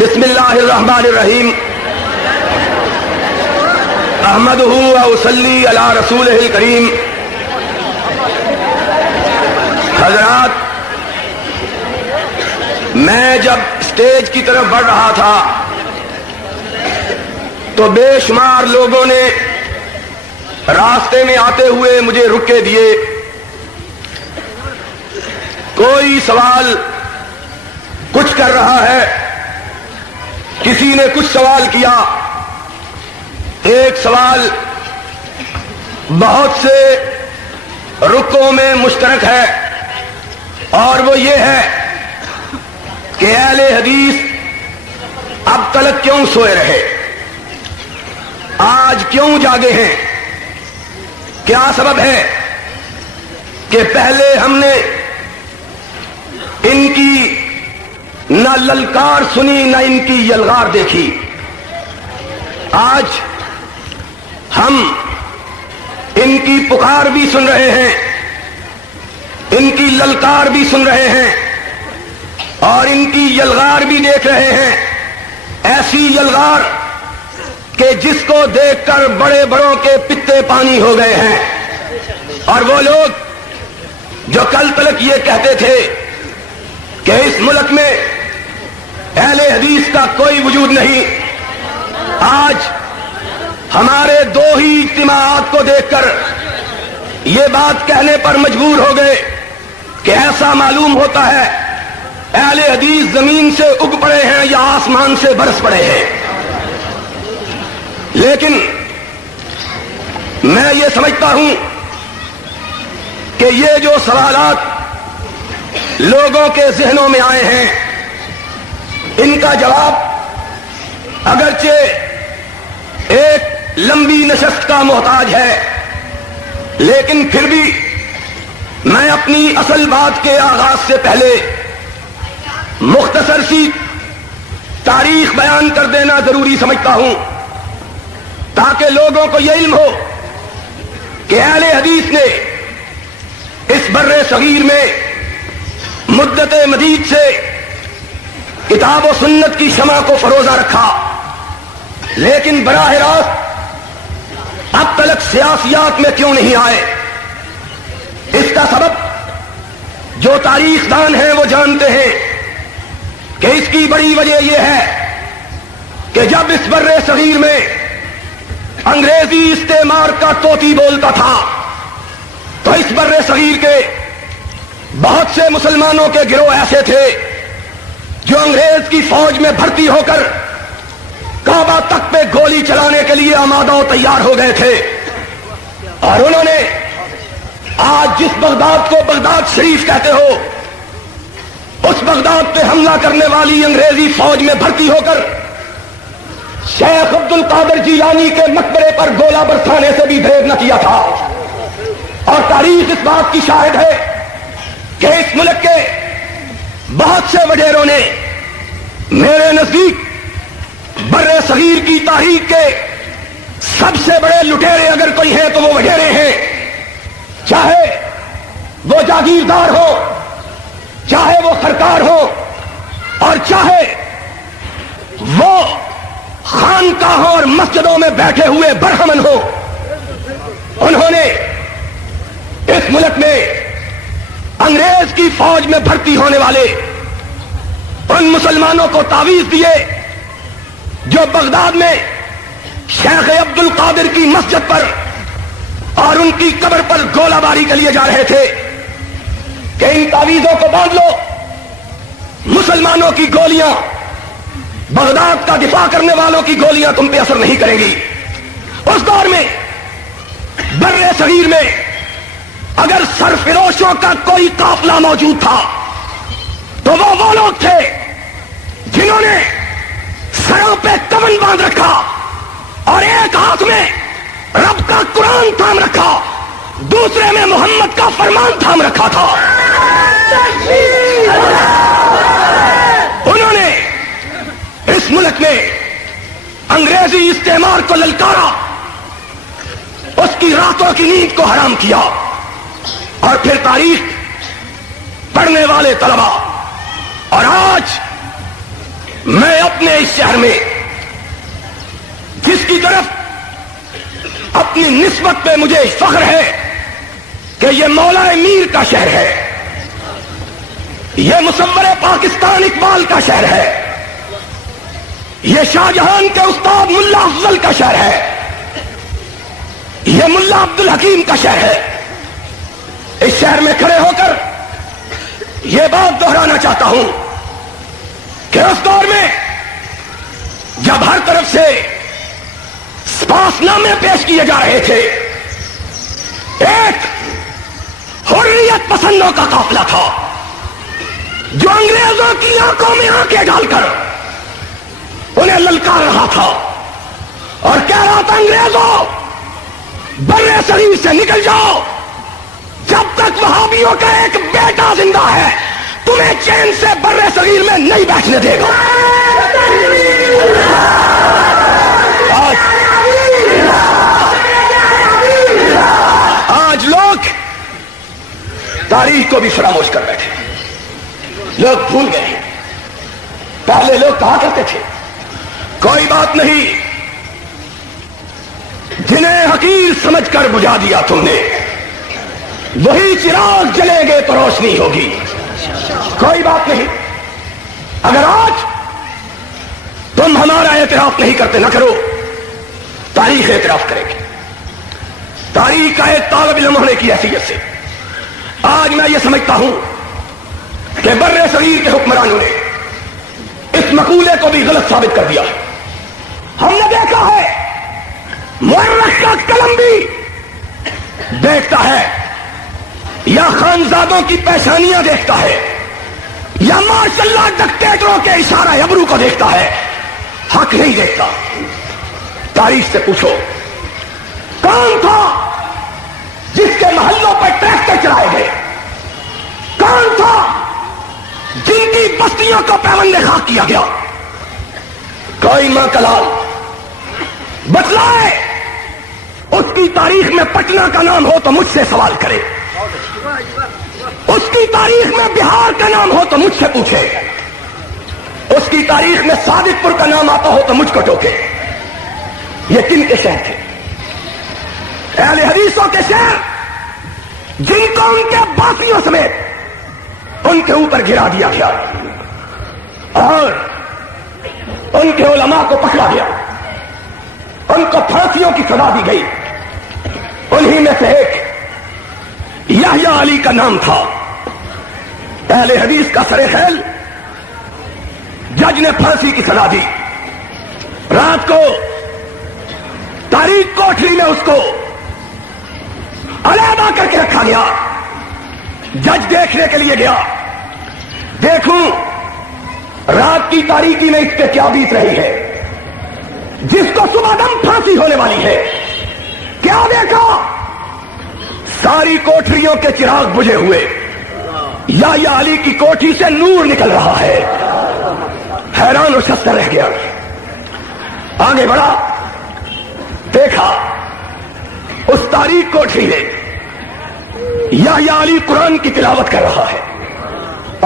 بسم اللہ الرحمن الرحیم احمدہ و اصلی علی رسولہ الکریم. حضرات، میں جب اسٹیج کی طرف بڑھ رہا تھا تو بے شمار لوگوں نے راستے میں آتے ہوئے مجھے رکے دیے. کوئی سوال کچھ کر رہا ہے، کسی نے کچھ سوال کیا. ایک سوال بہت سے رکوں میں مشترک ہے اور وہ یہ ہے کہ اہل حدیث اب تلک کیوں سوئے رہے، آج کیوں جاگے ہیں؟ کیا سبب ہے کہ پہلے ہم نے ان کی نہ للکار سنی نہ ان کی یلغار دیکھی؟ آج ہم ان کی پکار بھی سن رہے ہیں، ان کی للکار بھی سن رہے ہیں اور ان کی یلغار بھی دیکھ رہے ہیں. ایسی یلغار کہ جس کو دیکھ کر بڑے بڑوں کے پتے پانی ہو گئے ہیں. اور وہ لوگ جو کل تلک یہ کہتے تھے کہ اس ملک میں اہل حدیث کا کوئی وجود نہیں، آج ہمارے دو ہی اجتماعات کو دیکھ کر یہ بات کہنے پر مجبور ہو گئے کہ ایسا معلوم ہوتا ہے اہل حدیث زمین سے اگ پڑے ہیں یا آسمان سے برس پڑے ہیں. لیکن میں یہ سمجھتا ہوں کہ یہ جو سوالات لوگوں کے ذہنوں میں آئے ہیں، ان کا جواب اگرچہ ایک لمبی نشست کا محتاج ہے، لیکن پھر بھی میں اپنی اصل بات کے آغاز سے پہلے مختصر سی تاریخ بیان کر دینا ضروری سمجھتا ہوں، تاکہ لوگوں کو یہ علم ہو کہ اہل حدیث نے اس بر صغیر میں مدت مدید سے کتاب و سنت کی شمع کو فروزہ رکھا، لیکن براہ راست اب تلک سیاسیات میں کیوں نہیں آئے؟ اس کا سبب جو تاریخ دان ہیں وہ جانتے ہیں کہ اس کی بڑی وجہ یہ ہے کہ جب اس بر صغیر میں انگریزی استعمار کا طوطی بولتا تھا تو اس بر صغیر کے بہت سے مسلمانوں کے گروہ ایسے تھے جو انگریز کی فوج میں بھرتی ہو کر کعبہ تک پہ گولی چلانے کے لیے آمادہ و تیار ہو گئے تھے. اور انہوں نے آج جس بغداد کو بغداد شریف کہتے ہو، اس بغداد پہ حملہ کرنے والی انگریزی فوج میں بھرتی ہو کر شیخ عبد القادر جیلانی کے مقبرے پر گولہ برسانے سے بھی گریز نہ کیا تھا. اور تاریخ اس بات کی شاہد ہے کہ اس ملک کے بہت سے وڈیروں نے میرے نزدیک بر صغیر کی تاریخ کے سب سے بڑے لٹیرے اگر کوئی ہیں تو وہ وڈیرے ہیں، چاہے وہ جاگیردار ہو، چاہے وہ سرکار ہو، اور چاہے وہ خانقاہوں اور مسجدوں میں بیٹھے ہوئے برہمن ہو. انہوں نے اس ملک میں انگریز کی فوج میں بھرتی ہونے والے ان مسلمانوں کو تعویذ دیے جو بغداد میں شیخ عبد القادر کی مسجد پر اور ان کی قبر پر گولہ باری کے لیے جا رہے تھے کہ ان تعویذوں کو باندھ لو، مسلمانوں کی گولیاں، بغداد کا دفاع کرنے والوں کی گولیاں تم پہ اثر نہیں کریں گی. اس دور میں بر صغیر میں اگر سرفروشوں کا کوئی قافلہ موجود تھا تو وہ لوگ تھے جنہوں نے سروں پہ کمن باندھ رکھا اور ایک ہاتھ میں رب کا قرآن تھام رکھا، دوسرے میں محمد کا فرمان تھام رکھا تھا. انہوں نے اس ملک میں انگریزی استعمار کو للکارا، اس کی راتوں کی نیند کو حرام کیا. اور پھر تاریخ پڑھنے والے طلبا اور آج میں اپنے اس شہر میں جس کی طرف اپنی نسبت پہ مجھے فخر ہے کہ یہ مولا میر کا شہر ہے، یہ مصور پاکستان اقبال کا شہر ہے، یہ شاہ جہان کے استاد ملا افضل کا شہر ہے، یہ ملا عبد الحکیم کا شہر ہے۔ اس شہر میں کھڑے ہو کر یہ بات دہرانا چاہتا ہوں کہ اس دور میں جب ہر طرف سے سپاس نامے پیش کیے جا رہے تھے، ایک حریت پسندوں کا قافلہ تھا جو انگریزوں کی آنکھوں میں آنکھیں ڈال کر انہیں للکار رہا تھا اور کہہ رہا تھا انگریزوں برے صغیر سے نکل جاؤ، جب تک وہابیوں کا ایک بیٹا زندہ ہے تمہیں چین سے برے صغیر میں نہیں بیٹھنے دے گا۔ آج لوگ تاریخ کو بھی فراموش کر بیٹھے، لوگ بھول گئے۔ پہلے لوگ کہا کرتے تھے کوئی بات نہیں، جنہیں حقیر سمجھ کر بجھا دیا تم نے وہی چراغ جلیں گے تو روشنی ہوگی، کوئی بات نہیں۔ اگر آج تم ہمارا اعتراف نہیں کرتے، نہ کرو، تاریخ اعتراف کرے گی۔ تاریخ کا ایک طالب علم ہونے کی حیثیت سے آج میں یہ سمجھتا ہوں کہ بر صغیر کے حکمرانوں نے اس مقولے کو بھی غلط ثابت کر دیا۔ ہم نے دیکھا ہے مورخ کا قلم بھی دیکھتا ہے یا خانزادوں کی پیشانیاں دیکھتا ہے یا ماشاء اللہ ڈکٹیٹروں کے اشارہ ابرو کو دیکھتا ہے، حق نہیں دیکھتا۔ تاریخ سے پوچھو کون تھا جس کے محلوں پر ٹریکٹر چلائے گئے، کون تھا جن کی بستیوں کو پیوند خاک کیا گیا؟ کوئی ماں کلال بتلائے، اس کی تاریخ میں پٹنہ کا نام ہو تو مجھ سے سوال کرے، اس کی تاریخ میں بہار کا نام ہو تو مجھ سے پوچھے، اس کی تاریخ میں صادق پور کا نام آتا ہو تو مجھ کو ٹوکے۔ یہ کن کے شہر تھے؟ اہل حدیثوں کے شہر، جن کو ان کے باقیوں سمیت ان کے اوپر گرا دیا گیا اور ان کے علماء کو پکڑا گیا، ان کو پھانسیوں کی سزا دی گئی۔ انہی میں سے ایک یحییٰ علی کا نام تھا، اہل حدیث کا سر خیل۔ جج نے پھانسی کی سزا دی، رات کو تاریخ کوٹری میں اس کو علیحدہ کر کے رکھا گیا۔ جج دیکھنے کے لیے گیا، دیکھوں رات کی تاریکی میں اس پہ کیا بیت رہی ہے، جس کو صبح دم پھانسی ہونے والی ہے۔ کیا دیکھا؟ ساری کوٹریوں کے چراغ بجھے ہوئے، یحییٰ علی کی کوٹھی سے نور نکل رہا ہے۔ حیران و شستہ رہ گیا، آگے بڑھا، دیکھا اس تاریخ کوٹھی میں یحییٰ علی قرآن کی تلاوت کر رہا ہے،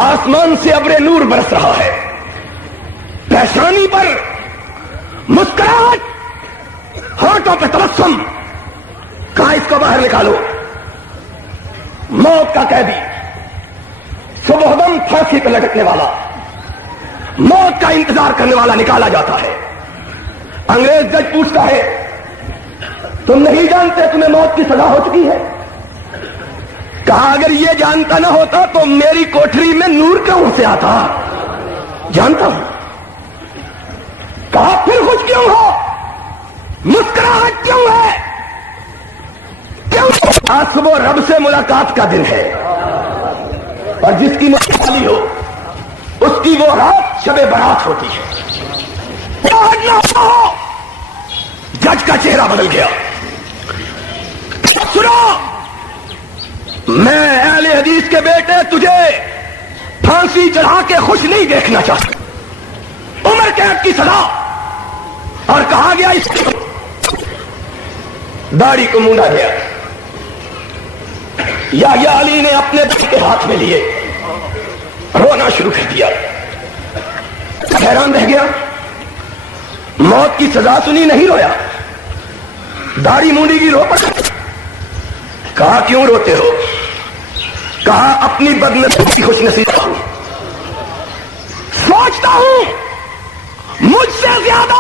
آسمان سے ابر نور برس رہا ہے، پیشانی پر مسکراہٹ، ہونٹوں پہ تبسم۔ کہا اس کو باہر نکالو۔ موت کا قیدی، صبح دم پھانسی پہ لٹکنے والا، موت کا انتظار کرنے والا نکالا جاتا ہے۔ انگریز جج پوچھتا ہے تم نہیں جانتے تمہیں موت کی سزا ہو چکی ہے؟ کہا اگر یہ جانتا نہ ہوتا تو میری کوٹری میں نور کیوں سے آتا؟ جانتا ہوں۔ کہا پھر خوش کیوں ہو، مسکراہٹ کیوں ہے؟ کیوں؟ آج صبح رب سے ملاقات کا دن ہے اور جس کی مخالی ہو اس کی وہ رات شب برات ہوتی ہے۔ نہ ہو، جج کا چہرہ بدل گیا۔ سنو، میں اہل حدیث کے بیٹے تجھے پھانسی چڑھا کے خوش نہیں دیکھنا چاہتا، عمر قید کی سزا۔ اور کہا گیا اس کی داڑھی کو مونڈا گیا۔ یحییٰ علی نے اپنے بیٹے کے ہاتھ میں لیے رونا شروع کر دیا۔ حیران رہ گیا، موت کی سزا سنی نہیں رویا، داڑھی مونڈی کی رو پڑا۔ کہا کیوں روتے ہو؟ کہا اپنی بدنصیبی کی خوش نصیب ہوں، سوچتا ہوں مجھ سے زیادہ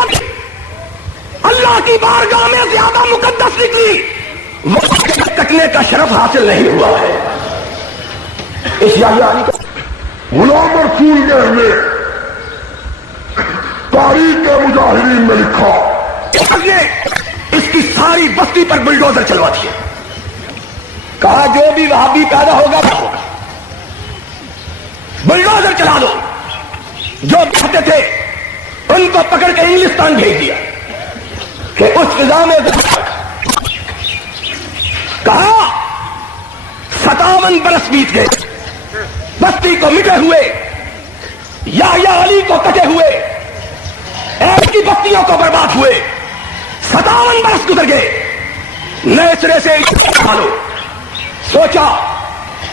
اللہ کی بارگاہ میں زیادہ مقدس نکلی وہ کٹنے کا شرف حاصل نہیں ہوا ہے۔ اس یعنی غلام رسول نے تاریخ کے مجاہرین میں لکھا، نے اس کی ساری بستی پر بلڈوزر چلوا دیا، کہا جو بھی وہابی پیدا ہوگا وہ ہوگا، بلڈوزر چلا دو۔ جو کہتے تھے ان کو پکڑ کے انگلستان بھیج دیا کہ اس فضا میں کہا 57 برس بیت گئے، بستی کو مٹے ہوئے، یحییٰ علی کو کٹے ہوئے، ایک کی بستیوں کو برباد ہوئے، 57 برس گزر گئے، نئے سرے سے ڈالو۔ سوچا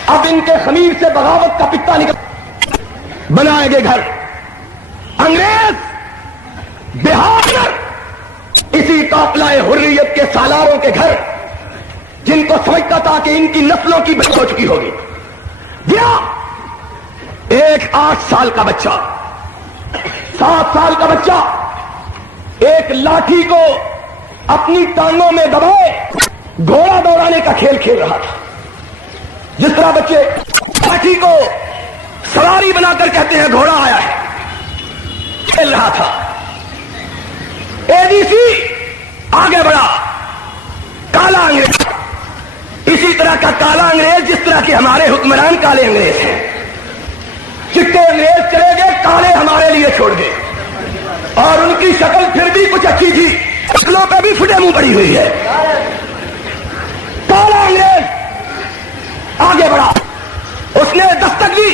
اب ان کے خمیر سے بغاوت کا پتا نکل، بنائے گے گھر۔ انگریز بہادر اسی قافلہ حریت کے سالاروں کے گھر، جن کو سمجھتا تھا کہ ان کی نسلوں کی بچت ہو چکی ہوگی، گیا۔ ایک 8 سال کا بچہ، 7 سال کا بچہ ایک لاٹھی کو اپنی ٹانگوں میں دبائے گھوڑا دوڑانے کا کھیل کھیل رہا تھا۔ جس طرح بچے لاٹھی کو سواری بنا کر کہتے ہیں گھوڑا آیا ہے، کھیل رہا تھا۔ اے ڈی سی آگے بڑھا، کالا انگریز، اسی طرح کا کالا انگریز جس طرح کے ہمارے حکمران کالے انگریز ہیں۔ چٹے انگریز چلے گئے، کالے ہمارے لیے چھوڑ گئے، اور ان کی شکل پھر بھی کچھ اچھی تھی، شکلوں پہ بھی پھٹے منہ پڑی ہوئی ہے۔ کالا انگریز آگے بڑھا، اس نے دستک دی،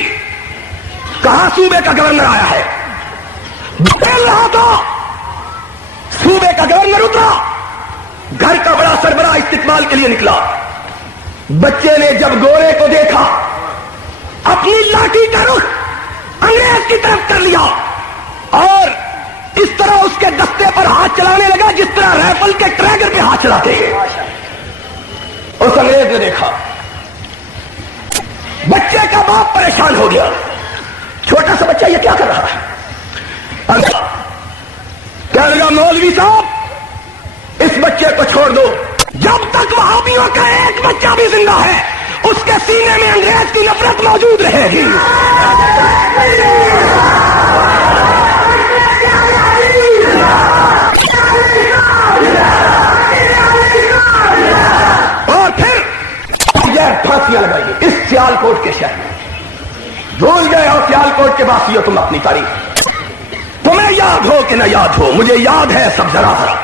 کہا صوبے کا گورنر آیا ہے۔ بھیل رہا تھا، صوبے کا گورنر اترا، گھر کا بڑا سربراہ استقبال کے لیے نکلا۔ بچے نے جب گورے کو دیکھا، اپنی لاٹھی کا رخ انگریز کی طرف کر لیا اور اس طرح اس کے دستے پر ہاتھ چلانے لگا جس طرح رائفل کے ٹریگر پہ ہاتھ چلاتے ہیں۔ اس انگریز نے دیکھا، بچے کا باپ پریشان ہو گیا، چھوٹا سا بچہ یہ کیا کر رہا ہے؟ کہنے لگا مولوی صاحب اس بچے کو چھوڑ دو، جب تک وہابیوں کا ایک بچہ بھی زندہ ہے اس کے سینے میں انگریز کی نفرت موجود رہے گی۔ اور پھر پھانسیاں لگائیے اس سیال کوٹ کے شہر میں۔ بھول گئے اور سیال کوٹ کے باسی ہو تم اپنی تاریخ، تمہیں یاد ہو کہ نہ یاد ہو، مجھے یاد ہے سب ذرا ذرا،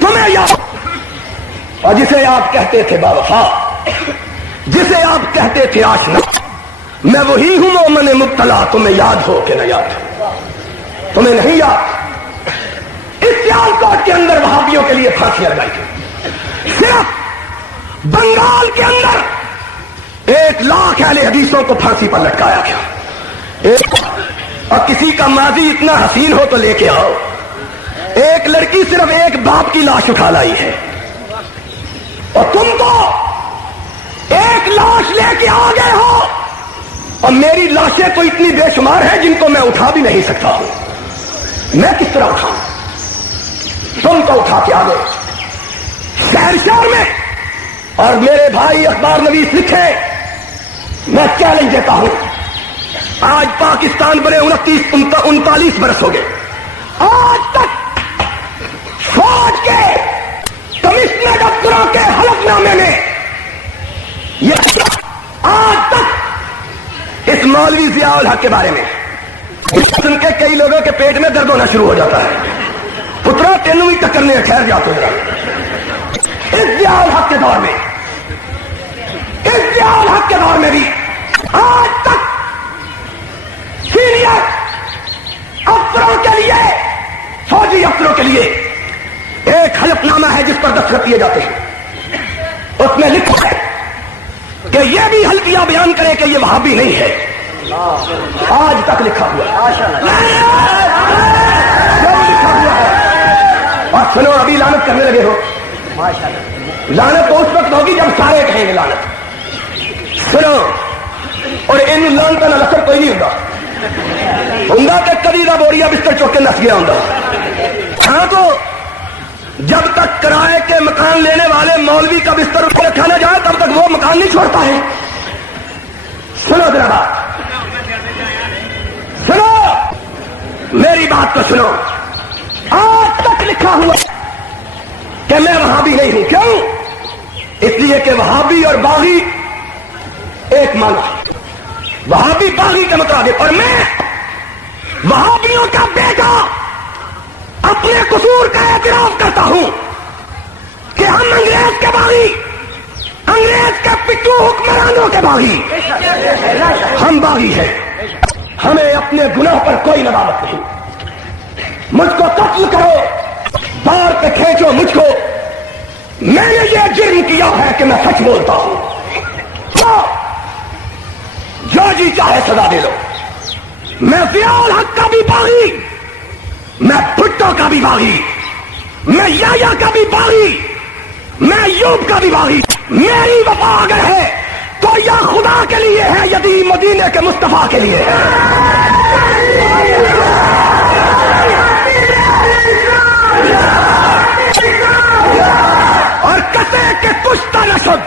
تمہیں یاد۔ اور جسے آپ کہتے تھے با وفا، جسے آپ کہتے تھے آشنا، میں وہی ہوں مومن مبتلا، تمہیں یاد ہو کہ نہ یاد ہو، تمہیں نہیں یاد۔ اس سیال کوٹ کے اندر وہابیوں کے لیے پھانسیاں لگائی گئی، صرف بنگال کے اندر 1 لاکھ اہل حدیثوں کو پھانسی پر لٹکایا گیا۔ اور کسی کا ماضی اتنا حسین ہو تو لے کے آؤ۔ ایک لڑکی صرف ایک باپ کی لاش اٹھا لائی ہے، اور تم تو ایک لاش لے کے آ گئے ہو، اور میری لاشیں تو اتنی بے شمار ہیں جن کو میں اٹھا بھی نہیں سکتا ہوں۔ میں کس طرح اٹھاؤں؟ تم تو اٹھا کے آ گئے شہر شہر میں۔ اور میرے بھائی اخبار نویس لکھے، میں چیلنج دیتا ہوں، آج پاکستان بنے 39 برس ہو گئے، آج تک فوج کے کمشنر افسروں کے حلف نامے میں یہ آج تک اس مولوی ضیاء الحق کے بارے میں سن کے کئی لوگوں کے پیٹ میں درد ہونا شروع ہو جاتا ہے۔ پترا تینوں ہی ٹکرنے خیر جاتے ذرا۔ اس ضیاء الحق کے دور میں، اس ضیاء الحق کے دور میں بھی آج تک سینئر افسروں کے لیے، فوجی افسروں کے لیے ایک حلف نامہ ہے جس پر دستخط کیے جاتے ہیں۔ اس میں لکھا ہے کہ یہ بھی حلفیہ بیان کرے کہ یہ وہابی نہیں ہے، آج تک لکھا ہوا ہے۔ اور سنو، ابھی لعنت کرنے لگے ہو، لعنت تو اس وقت ہوگی جب سارے کہیں گے لعنت۔ سنو، اور ان لعنت نہ لکر کوئی نہیں ہوں کہ کبھی کا بوریا بستر چوک کے نس گیا ہوں۔ ہاں تو جب تک کرائے کے مکان لینے والے مولوی کا بستر اس کو رکھا نہ جائے تب تک وہ مکان نہیں چھوڑتا ہے۔ سنو ذرا بات، سنو میری بات تو سنو۔ آج تک لکھا ہوا کہ میں وہابی نہیں ہوں۔ کیوں؟ اس لیے کہ وہابی اور باغی ایک معنی ہے، وہابی باغی کے مطابق، اور میں وہابیوں کا بیٹا اپنے قصور کا اعتراف کرتا ہوں کہ ہم انگریز کے باغی، انگریز کے پٹو حکمرانوں کے باغی، ہم باغی ہیں۔ ہمیں اپنے گناہ پر کوئی ندامت نہیں۔ مجھ کو قتل کرو، بار پہ کھینچو مجھ کو، میں نے یہ جرم کیا ہے کہ میں سچ بولتا ہوں۔ جو جی چاہے سزا دے لو۔ میں ضیاء الحق کا بھی باغی، میں بھٹو کا بھی باغی، میں یحییٰ کا بھی باغی، میں ایوب کا بھی باغی۔ میری وفا اگر ہے تو یا خدا کے لیے ہے یا مدینے کے مصطفیٰ کے لیے ہے۔ اور کتے کے کشتہ نشد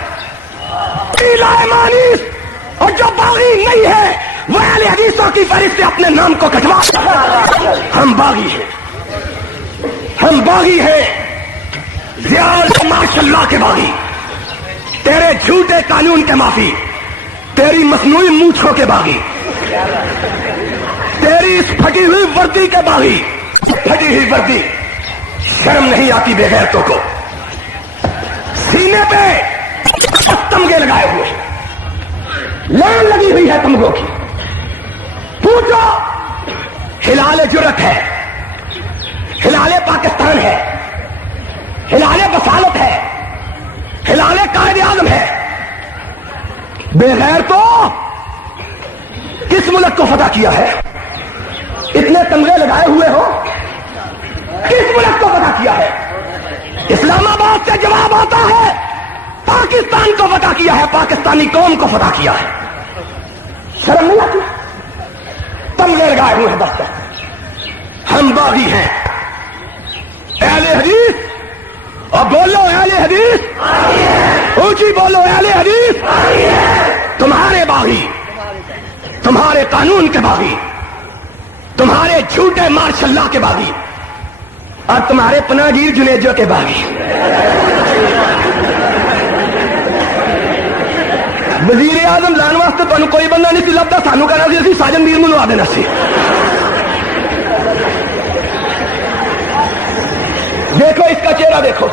پیلا مانیس، اور جو باغی نہیں ہے وہ اہل حدیثوں کی فہرست سے اپنے نام کو کٹوا۔ ہم باغی ہیں، ہم باغی ہیں، ضیاء ماشاء اللہ کے باغی، تیرے جھوٹے قانون کے معافی، تیری مصنوعی مونچھوں کے باغی، تیری اس پھٹی ہوئی وردی کے باغی۔ پھٹی ہوئی وردی، شرم نہیں آتی بے غیرتوں کو؟ سینے پہ تمغے لگائے ہوئے، لائن لگی ہوئی ہے تمغوں کی۔ پوچھو، ہلال جرت ہے، ہلال پاکستان ہے، ہلال بصالت ہے، ہلال قائد اعظم ہے۔ بے غیر تو کس ملک کو فتح کیا ہے؟ اتنے تمغے لگائے ہوئے ہو، کس ملک کو فتح کیا ہے؟ اسلام آباد سے جواب آتا ہے پاکستان کو فتح کیا ہے، پاکستانی قوم کو فتح کیا ہے۔ شرم نہیں آتی؟ تمغے لگائے ہوئے ہیں دفتر۔ ہم باغی ہیں، اہل حدیث، اور بولو اہل حدیث، اونچی بولو اہل حدیث۔ تمہارے باغی، تمہارے قانون کے باغی، تمہارے جھوٹے ماشاء اللہ کے باغی، اور تمہارے پناگیر جنیجو کے باغی۔ وزیر اعظم لان واسطے تمہیں کوئی بندہ نہیں سی لبدا، سانو کہنا سی اسی ساجن میر منوا دینا سی۔ دیکھو اس کا چہرہ دیکھو،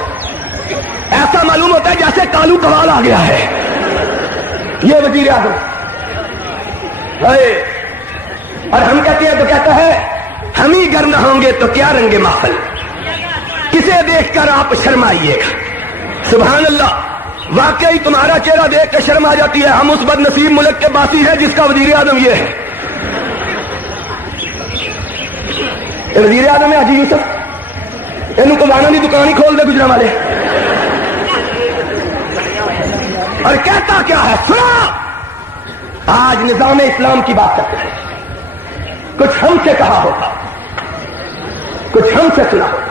ایسا معلوم ہوتا ہے جیسے کالو قوال آ گیا ہے یہ وزیر اعظم۔ اور ہم کہتے ہیں تو کہتا ہے ہم ہی گر نہ ہوں گے تو کیا رنگ محفل، کسے دیکھ کر آپ شرمائیے گا۔ سبحان اللہ، واقعی تمہارا چہرہ دیکھ کے شرم آ جاتی ہے۔ ہم اس بد نصیب ملک کے باسی ہیں جس کا وزیر اعظم یہ ہے۔ وزیر اعظم ہے حاجی یوسف، انہوں کو لانا نہیں دکان ہی کھول دے گجرا والے۔ اور کہتا کیا ہے؟ سنا، آج نظام اسلام کی بات کرتے ہیں، کچھ ہم سے کہا ہوتا، کچھ ہم سے سنا ہوتا،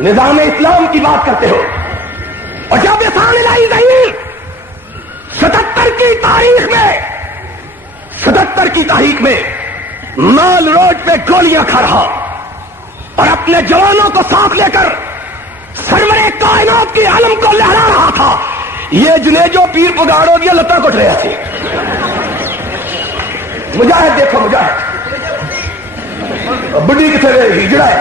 نظام اسلام کی بات کرتے ہو۔ اور جب احسان الہی ظہیر 77 کی تاریخ میں مال روڈ پہ گولیاں کھا رہا اور اپنے جوانوں کو ساتھ لے کر سرور کائنات کی علم کو لہرا رہا تھا، یہ جنیجو پیر پگاڑوں کی لتا کٹ رہے تھے۔ مجاہد دیکھو، مجاہد بڈی کسے ہجڑا ہے،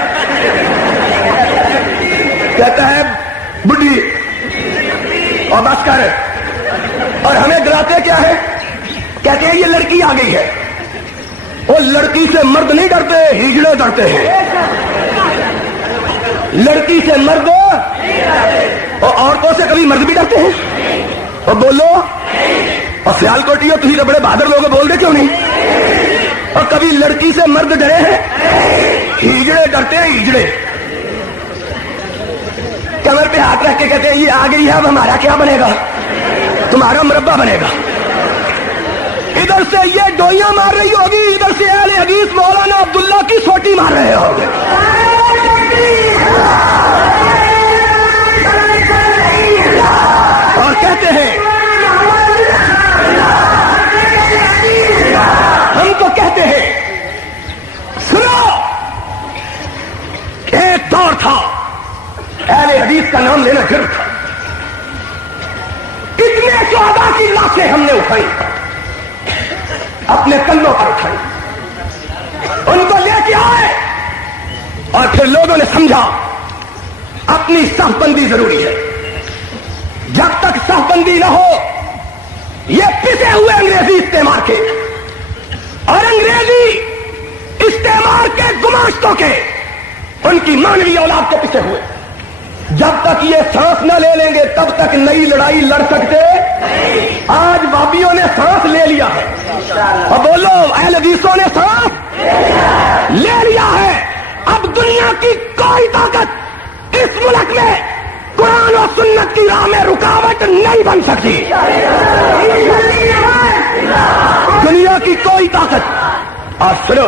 کہتا ہے بڈی اور بس کر، اور ہمیں ڈراتے کیا ہے؟ کہتے ہیں یہ لڑکی آ گئی ہے۔ وہ لڑکی سے مرد نہیں ڈرتے، ہجڑے ڈرتے ہیں۔ لڑکی سے مرد، اور عورتوں سے کبھی مرد بھی ڈرتے ہیں؟ اور بولو، اور سیال کوٹی ہو تھی تو بڑے بہادر لوگ بول دے کیوں نہیں؟ اور کبھی لڑکی سے مرد ڈرے ہیں؟ ہیجڑے ڈرتے ہیں، ہیجڑے کمر پہ ہاتھ رکھ کے کہتے ہیں یہ آ گئی ہے، اب ہمارا کیا بنے گا؟ تمہارا مربع بنے گا۔ ادھر سے یہ ڈوئیاں مار رہی ہوگی، ادھر سے اہل حدیث مولانا عبداللہ کی سوٹی مار رہے ہوں گے۔ اور کہتے ہیں ہم تو کہتے ہیں سنو، ایک دور تھا اہل حدیث کا نام لینا جرم تھا، کتنے شہداء کی لاشیں ہم نے اٹھائی، اپنے کندھوں پر اٹھائی، ان کو لے کے آئے، اور پھر لوگوں نے سمجھا اپنی صف بندی ضروری ہے۔ جب تک صف بندی نہ ہو، یہ پسے ہوئے انگریزی استعمار کے اور انگریزی استعمار کے گماشتوں کے، ان کی مانوی اولاد کے پسے ہوئے، جب تک یہ سانس نہ لے لیں گے تب تک نئی لڑائی لڑ سکتے۔ آج وابیوں نے سانس لے لیا ہے، اور بولو اہل حدیثوں نے سانس لے لیا ہے۔ اب دنیا کی کوئی طاقت اس ملک میں قرآن و سنت کی راہ میں رکاوٹ نہیں بن سکتی، دنیا کی کوئی طاقت۔ اور سنو،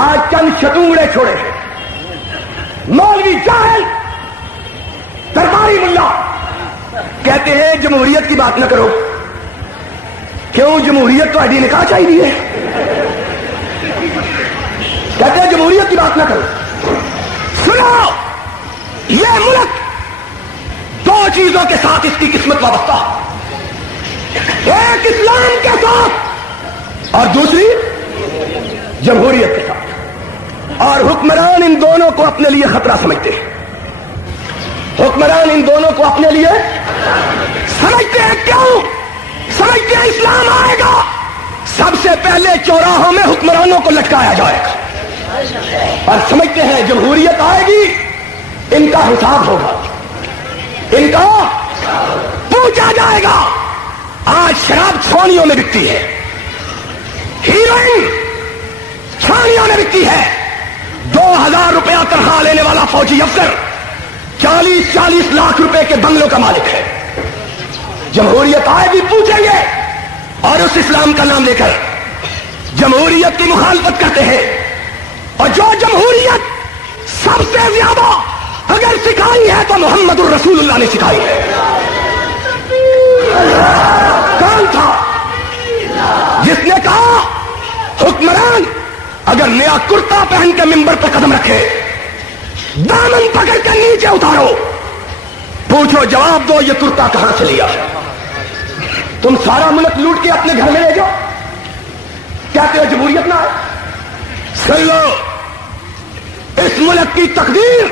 آج چند شتونگڑے چھوڑے ہیں، مولوی جاہل درباری ملا کہتے ہیں جمہوریت کی بات نہ کرو۔ کیوں؟ جمہوریت تو آئی ڈی نکاح چاہیے ہے، کہتے ہیں جمہوریت کی بات نہ کرو۔ سنو، یہ ملک دو چیزوں کے ساتھ اس کی قسمت وابستہ، ایک اسلام کے ساتھ اور دوسری جمہوریت کے ساتھ، اور حکمران ان دونوں کو اپنے لیے خطرہ سمجھتے ہیں، حکمران ان دونوں کو اپنے لیے سمجھتے ہیں۔ کیوں سمجھتے ہیں؟ اسلام آئے گا، سب سے پہلے چوراہوں میں حکمرانوں کو لٹکایا جائے گا، اور سمجھتے ہیں جمہوریت آئے گی، ان کا حساب ہوگا، ان کا پوچھا جائے گا۔ آج شراب چھاؤنیوں میں بکتی ہے، ہیروئن چھاؤنیوں میں بکتی ہے، 2000 روپیہ تنخواہ لینے والا فوجی افسر 40-40 لاکھ روپے کے بنگلوں کا مالک ہے۔ جمہوریت آئے گی، پوچھیں گے، اور اس اسلام کا نام لے کر جمہوریت کی مخالفت کرتے ہیں۔ اور جو جمہوریت سب سے زیادہ اگر سکھائی ہے تو محمد الرسول اللہ نے سکھائی ہے۔ کون تھا جس نے کہا حکمران اگر نیا کرتا پہن کے ممبر پر قدم رکھے، دامن پکڑ کے نیچے اتارو، پوچھو جواب دو یہ کرتا کہاں سے لیا؟ تم سارا ملک لوٹ کے اپنے گھر میں لے جاؤ، کہتے ہو جمہوریت نہ آئے؟ سن لو، اس ملک کی تقدیر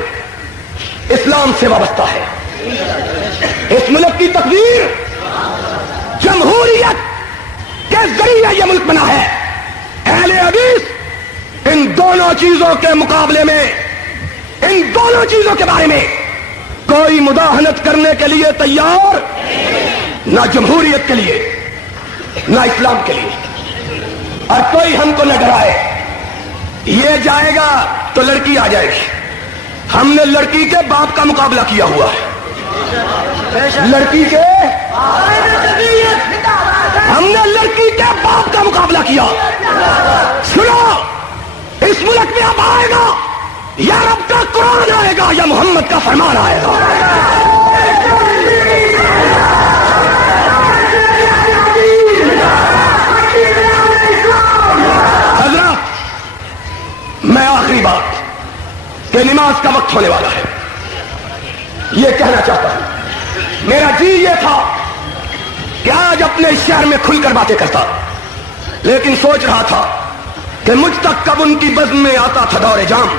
اسلام سے وابستہ ہے، اس ملک کی تقدیر جمہوریت کے ذریعے یہ ملک بنا ہے۔ اہل حدیث ان دونوں چیزوں کے مقابلے میں، ان دونوں چیزوں کے بارے میں کوئی مداہنت کرنے کے لیے تیار، نہ جمہوریت کے لیے نہ اسلام کے لیے۔ اور کوئی ہم کو نہ ڈرائے، یہ جائے گا تو لڑکی آ جائے گی، ہم نے لڑکی کے باپ کا مقابلہ کیا ہوا ہے، لڑکی کے ہم نے لڑکی کے باپ کا مقابلہ کیا۔ سنو، اس ملک میں اب آئے گا یا رب کا قرآن آئے گا یا محمد کا فرمان آئے گا۔ حضرات، میں آخری بات کہ نماز کا وقت ہونے والا ہے یہ کہنا چاہتا ہوں۔ میرا جی یہ تھا کہ آج اپنے شہر میں کھل کر باتیں کرتا، لیکن سوچ رہا تھا کہ مجھ تک کب ان کی بزم میں آتا تھا دور جام،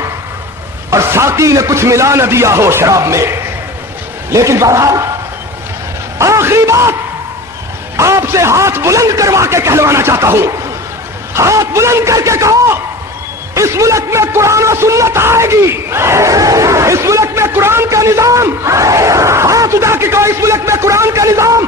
اور ساقی نے کچھ ملا نہ دیا ہو شراب میں۔ لیکن بہرحال آخری بات آپ سے ہاتھ بلند کروا کے کہلوانا چاہتا ہوں، ہاتھ بلند کر کے کہو اس ملک میں قرآن و سنت آئے گی، اس ملک میں قرآن کا نظام، ہاتھ اٹھا کے کہو اس ملک میں قرآن کا نظام